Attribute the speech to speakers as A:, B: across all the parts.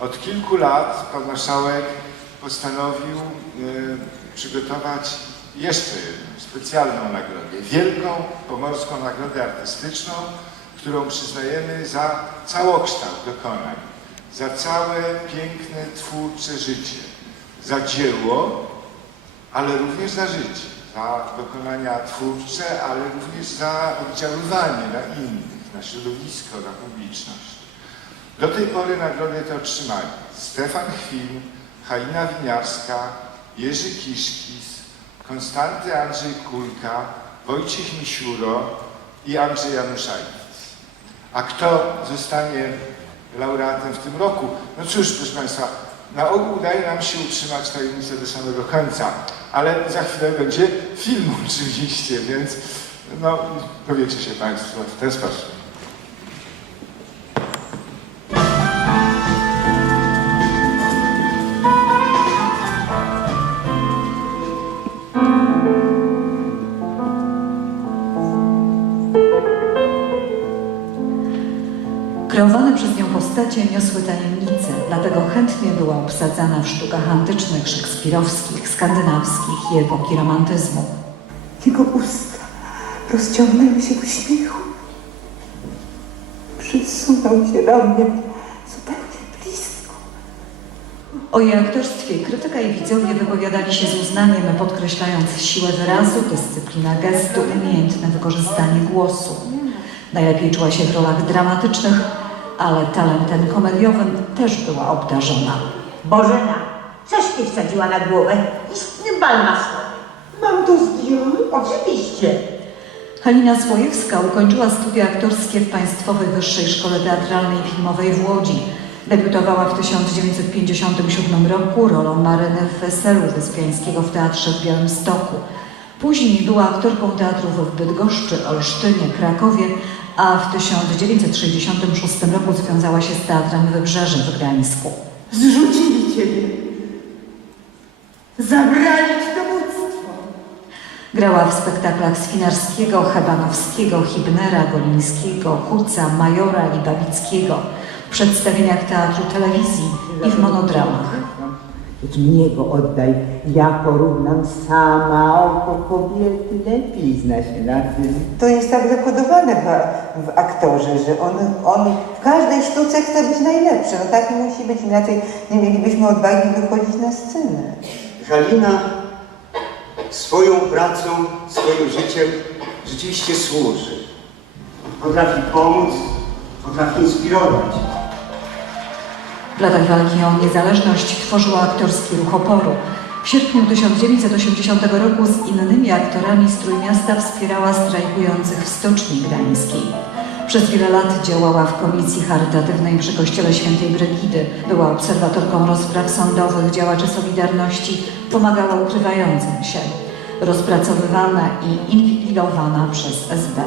A: Od kilku lat pan marszałek postanowił y, przygotować jeszcze jedną specjalną nagrodę, wielką pomorską nagrodę artystyczną, którą przyznajemy za całokształt dokonań, za całe piękne twórcze życie, za dzieło, ale również za życie, za dokonania twórcze, ale również za oddziaływanie na innych, na środowisko, na publiczność. Do tej pory nagrody te otrzymali Stefan Chwil, Halina Winiarska, Jerzy Kiszkis, Konstanty Andrzej Kulka, Wojciech Misiuro i Andrzej Januszajnic. A kto zostanie laureatem w tym roku? No cóż, proszę Państwa, na ogół udaje nam się utrzymać tajemnicę do samego końca, ale za chwilę będzie film oczywiście, więc no, dowiecie się Państwo w ten sposób.
B: Kreowane przez nią postacie niosły tajemnice, dlatego chętnie była obsadzana w sztukach antycznych, szekspirowskich, skandynawskich i epoki romantyzmu.
C: Jego usta rozciągnęły się w uśmiechu. Przysunął się do mnie zupełnie blisko.
B: O jej aktorstwie krytyka i widzowie wypowiadali się z uznaniem, podkreślając siłę wyrazu, dyscyplinę gestu, umiejętne wykorzystanie głosu. Najlepiej czuła się w rolach dramatycznych, ale talentem komediowym też była obdarzona.
D: Bożena, coś ty wsadziła na głowę. Istny bal maskowy.
C: Mam to zdjąć?
D: Oczywiście.
B: Halina Swojewska ukończyła studia aktorskie w Państwowej Wyższej Szkole Teatralnej i Filmowej w Łodzi. Debiutowała w 1957 roku rolą Maryny w Weselu Wyspiańskiego w Teatrze w Białymstoku. Później była aktorką teatrów w Bydgoszczy, Olsztynie, Krakowie, a w 1966 roku związała się z Teatrem Wybrzeże w Gdańsku.
C: Zrzucili ciebie. Zabrali ci dowództwo.
B: Grała w spektaklach Swinarskiego, Hebanowskiego, Hibnera, Golińskiego, Kuca, Majora i Babickiego, w przedstawieniach teatru telewizji i w monodramach.
E: Lecz mnie go oddaj, ja porównam sama oko kobiety, lepiej zna się na tym.
C: To jest tak zakodowane w, w aktorze, że on, on w każdej sztuce chce być najlepszy. No taki musi być, inaczej nie mielibyśmy odwagi wychodzić na scenę.
F: Halina swoją pracą, swoim życiem rzeczywiście służy. Potrafi pomóc, potrafi inspirować.
B: W latach walki o niezależność tworzyła aktorski ruch oporu. W sierpniu 1980 roku z innymi aktorami z Trójmiasta wspierała strajkujących w Stoczni Gdańskiej. Przez wiele lat działała w Komisji Charytatywnej przy Kościele Świętej Brygidy. Była obserwatorką rozpraw sądowych, działaczy Solidarności, pomagała ukrywającym się. Rozpracowywana i inwigilowana przez SB.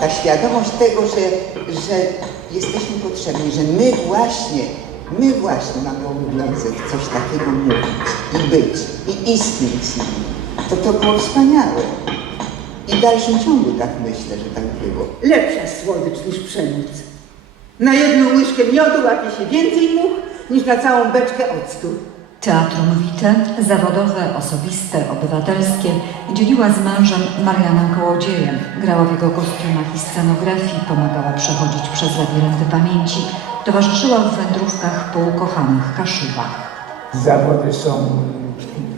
E: Ta świadomość tego, że, że jesteśmy potrzebni, że my właśnie, my właśnie mamy obowiązek coś takiego mówić i być, i istnieć, to to było wspaniałe. I w dalszym ciągu tak myślę, że tak było.
C: Lepsza słodycz niż przemoc. Na jedną łyżkę miodu łapie się więcej much niż na całą beczkę octu.
B: Teatrum Vitae, zawodowe, osobiste, obywatelskie, dzieliła z mężem Marianem Kołodziejem. Grała w jego kostiumach i scenografii, pomagała przechodzić przez labirynty pamięci, towarzyszyła w wędrówkach po ukochanych Kaszubach.
G: zawody są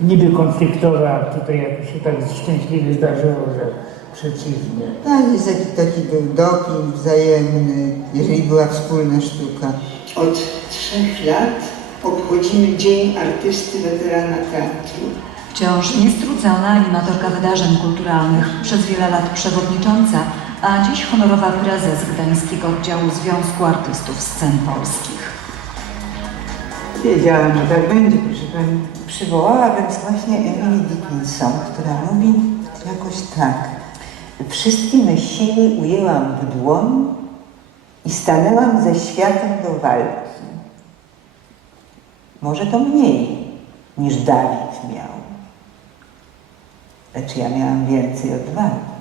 G: niby konfliktowe, a tutaj jakoś się tak szczęśliwie zdarzyło, że przeciwnie.
E: Tak, jest taki, taki był doping wzajemny, jeżeli była wspólna sztuka.
C: Od trzech lat obchodzimy Dzień Artysty Weterana Teatru.
B: Wciąż niestrudzona animatorka wydarzeń kulturalnych, przez wiele lat przewodnicząca, a dziś honorowa prezes Gdańskiego Oddziału Związku Artystów Scen Polskich.
C: Wiedziałam, że tak będzie, proszę Pani. Przywołałabym właśnie Emily Dickinson, która mówi jakoś tak. Wszystkie me siły ujęłam w dłoń i stanęłam ze światem do walki. Może to mniej niż Dawid miał, lecz ja miałam więcej odwagi.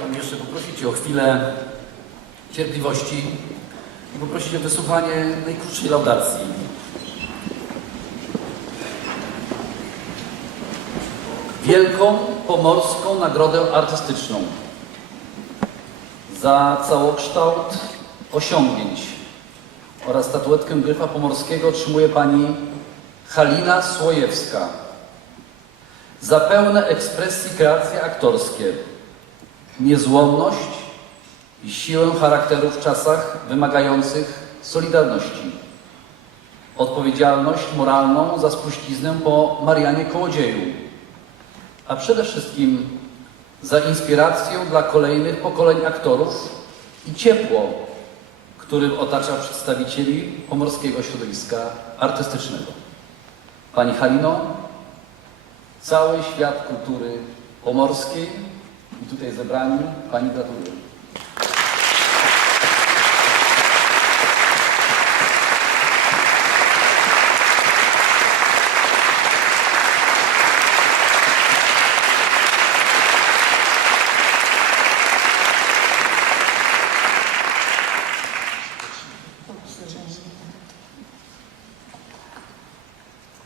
H: Prosić o chwilę cierpliwości i poprosić o wysłuchanie najkrótszej laudacji. Wielką Pomorską Nagrodę Artystyczną za całokształt osiągnięć oraz statuetkę Gryfa Pomorskiego otrzymuje pani Halina Słojewska za pełne ekspresji kreacje aktorskie, niezłomność i siłę charakteru w czasach wymagających solidarności, odpowiedzialność moralną za spuściznę po Marianie Kołodzieju, a przede wszystkim za inspirację dla kolejnych pokoleń aktorów i ciepło, którym otacza przedstawicieli pomorskiego środowiska artystycznego. Pani Halino, cały świat kultury pomorskiej i tutaj zebrani Pani gratuluję.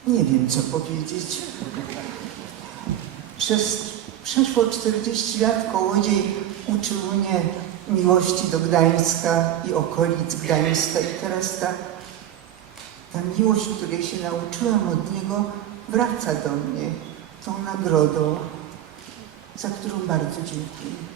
C: Nie wiem, co powiedzieć. Przez przeszło 40 lat Kołodziej uczył mnie miłości do Gdańska i okolic Gdańska. I teraz ta, ta miłość, której się nauczyłam od niego, wraca do mnie tą nagrodą, za którą bardzo dziękuję.